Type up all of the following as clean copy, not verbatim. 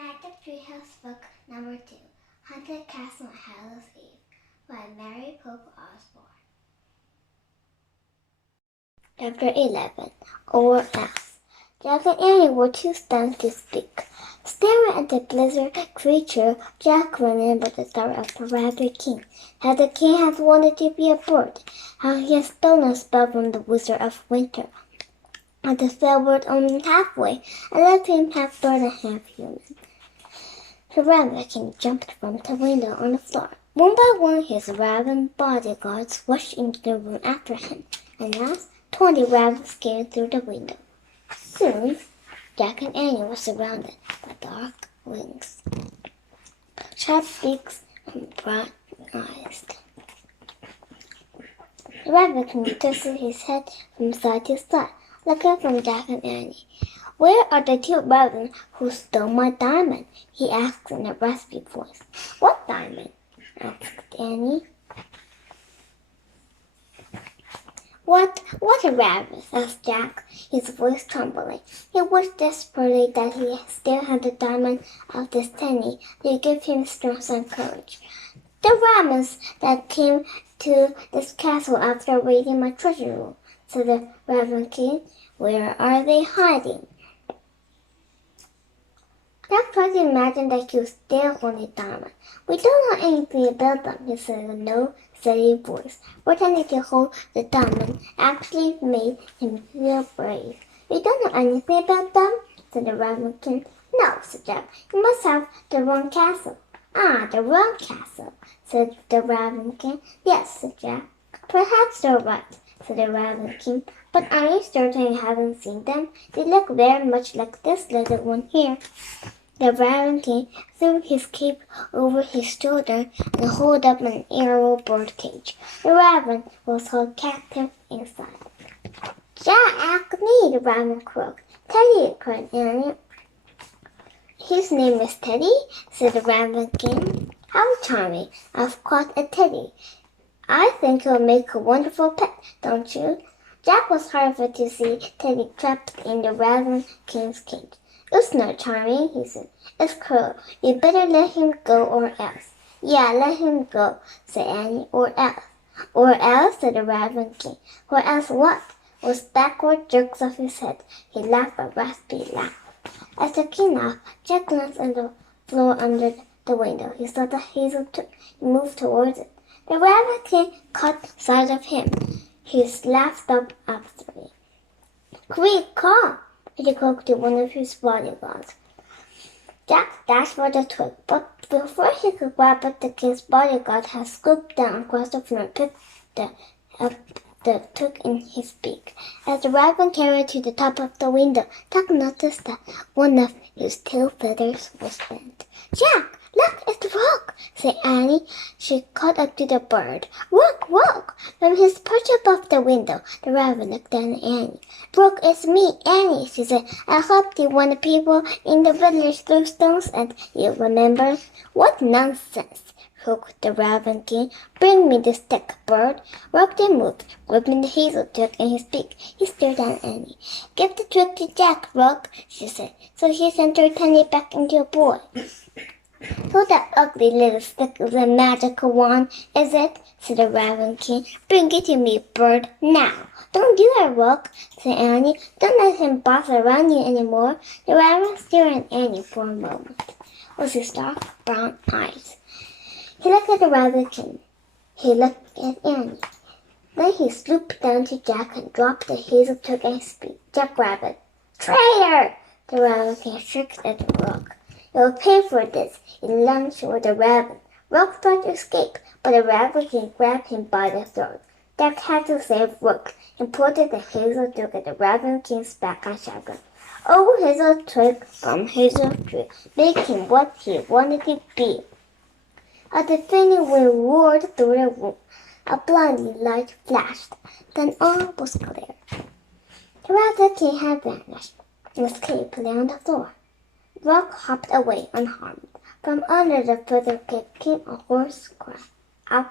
Magic Treehouse Book Number 2, Haunted Castle on Hallows Eve by Mary Pope Osborne. Chapter 11, Or Else. Jack and Annie were too stunned to speak. Staring at the blizzard creature, Jack remembered the story of the Rabbit King, how the king had wanted to be a bird, how he had stolen a spell from the Wizard of Winter, and the spell worked only halfway and left him half bird and half human. The Rabbit King jumped from the window on the floor. One by one, his raven bodyguards rushed into the room after him, and last 20 rabbits came through the window. Soon, Jack and Annie were surrounded by dark wings, sharp beaks, and bright eyes. The Rabbit King twisted his head from side to side, looking from Jack and Annie. "Where are the 2 ravens who stole my diamond?" he asked in a raspy voice. "What diamond?" asked Annie. What a rabbit?" asked Jack, his voice trembling. He wished desperately that he still had the diamond of destiny to give him strength and courage. "The ravens that came to this castle after raiding my treasure room," said the Raven King. "Where are they hiding?" Jack tried to imagine that he was still holding the diamond. "We don't know anything about them," he said in a low, steady voice. Pretending to hold the diamond actually made him feel brave. "We don't know anything about them?" said the Raven King. "No," said Jack. "You must have the wrong castle." "Ah, the wrong castle," said the Raven King. "Yes," said Jack. "Perhaps you're right," said the Raven King. "But are you certain you haven't seen them? They look very much like this little one here." The Raven King threw his cape over his shoulder and held up an arrow bird cage. The raven was held captive inside. "Jack, me!" the raven croaked. "Teddy!" cried Annie. "His name is Teddy," said the Raven King. "How charming! I've caught a teddy. I think he'll make a wonderful pet, don't you?" Jack was horrified to see Teddy trapped in the Raven King's cage. "It's not charming," he said. "It's cruel. You'd better let him go or else." "Yeah, let him go," said Annie. "Or else." "Or else," said the Raven King. "Or else what?" With backward jerks of his head, he laughed a raspy laugh. As the king laughed, Jack glanced at the floor under the window. He saw the hazel tree. He moved towards it. The Raven King caught sight of him. He laughed up after him. "Quick, come!" he called to one of his bodyguards. Jack dashed for the twig, but before he could grab it, the king's bodyguard had scooped down across the floor and picked up the twig in his beak. As the raven carried to the top of the window, Jack noticed that one of his tail feathers was bent. "Jack, look, it's Rock!" said Annie. She caught up to the bird. "Rock, Rock!" From his perch above the window, the raven looked at Annie. "Rock, it's me, Annie," she said. "I helped you when the people in the village threw stones at you, remember?" "What nonsense!" croaked the Raven King. "Bring me the stick, bird." Rock then moved, gripping the hazel twig in his beak. He stared at Annie. "Give the twig to Jack, Rock," she said. So he sent her tiny back into a boy. "So that ugly little stick is a magical wand, is it?" said the Raven King. "Bring it to me, bird, now." "Don't do that, Rock," said Annie. "Don't let him boss around you any more." The raven stared at Annie for a moment with his dark brown eyes. He looked at the Raven King. He looked at Annie. Then he swooped down to Jack and dropped the hazel twig in his beak. Jack grabbed it. "Traitor!" the Raven King shrieked at Rock. "You'll pay for this!" He lunged toward the raven. Rock tried to escape, but the Raven King grabbed him by the throat. Jack had to save Rook and pointed the hazel twig at the Raven King's back and shouted, "Oh, hazel twig from hazel tree, make him what he wanted to be." A defending wind roared through the room. A blinding light flashed. Then all was clear. The Raven King had vanished. His cape lay on the floor. Rock hopped away unharmed. From under the feather cape came a hoarse cry. "Ow!"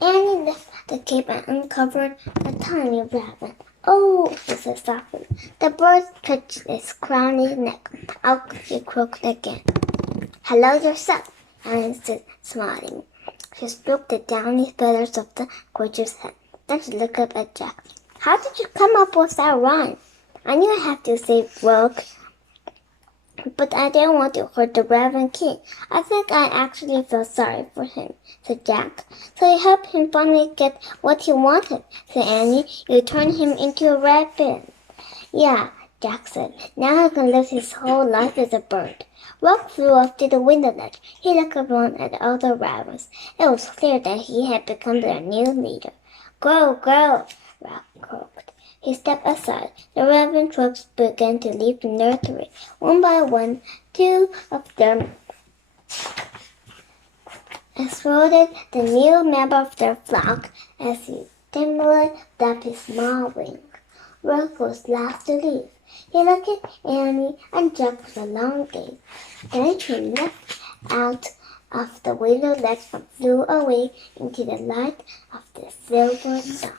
Annie lifted the cape and uncovered a tiny raven. Oh, he said softly. The bird touched his crowny neck. Out he croaked again. Hello yourself, Annie said, smiling. She stroked the downy feathers of the creature's head. Then she looked up at Jack. How did you come up with that rhyme? I knew I had to say Rogue, but I didn't want to hurt the Reverend King. I think I actually felt sorry for him, said Jack. So you helped him finally get what he wanted, said Annie. You turned him into a rabbit. Yeah, Jack said. Now he can live his whole life as a bird. Rock flew off to the window ledge. He looked around at all the rabbits. It was clear that he had become their new leader. Grow, grow, Rock croaked. He stepped aside. The raven troops began to leave the nursery. One by one, 2 of them escorted the new member of their flock as he timidly flapped his small wings. Rock was last to leave. He looked at Annie and Jack with a long gaze. Then he leapt out of the window ledge and flew away into the light of the silver sun.